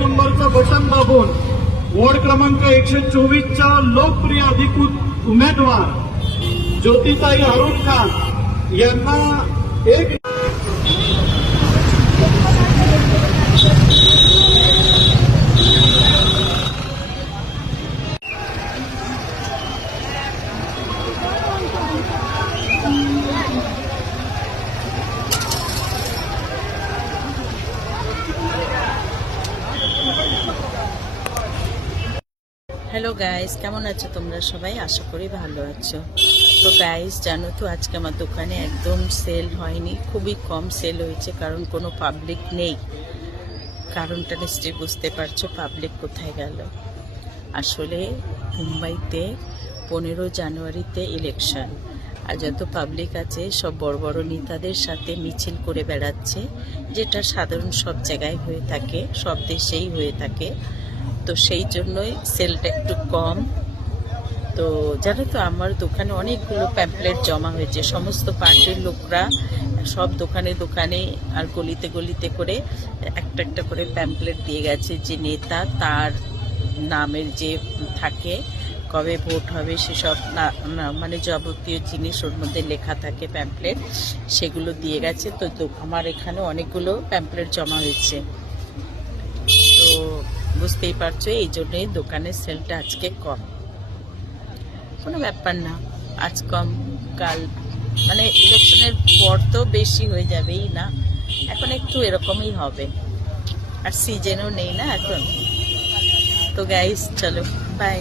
नंबरचा बटन दाबून वॉर्ड क्रमांक 124च्या लोकप्रिय अधिकृत उमेदवार ज्योतिताई अरुण खान यांना एक হ্যালো গাইস, কেমন আছো তোমরা সবাই? আশা করি ভালো আছো। তো গাইস, জানো তো আজকে আমার দোকানে একদম সেল হয়নি, খুবই কম সেল হয়েছে, কারণ কোনো পাবলিক নেই। কারণটা নিশ্চয়ই বুঝতে পারছো, পাবলিক কোথায় গেল। আসলে মুম্বাইতে 15 জানুয়ারিতে ইলেকশন, আর যত পাবলিক আছে সব বড় বড় নেতাদের সাথে মিছিল করে বেড়াচ্ছে, যেটা সাধারণ সব জায়গায় হয়ে থাকে, সব দেশেই হয়ে থাকে। তো সেই জন্যই সেলটা একটু কম। তো জানো তো আমার দোকানে অনেকগুলো প্যাম্পলেট জমা হয়েছে, সমস্ত পার্টির লোকরা সব দোকানে দোকানে আর গলিতে গলিতে করে একটা একটা করে প্যাম্পলেট দিয়ে গেছে। যে নেতা তার নামের যে থাকে, কবে ভোট হবে সেসব মানে যাবতীয় জিনিস ওর মধ্যে লেখা থাকে প্যাম্পলেট, সেগুলো দিয়ে গেছে। তো আমার এখানে অনেকগুলো প্যাম্পলেট জমা হয়েছে। তো বুঝতেই পারছো, এই জন্যই দোকানের সেলটা আজকে কম। কোনো ব্যাপার না, আজ কম কাল মানে ইলেকশনের পর তো বেশি হয়ে যাবেই না, এখন একটু এরকমই হবে, আর সিজনও নেই না এখন। তো গাইস চলো, বাই।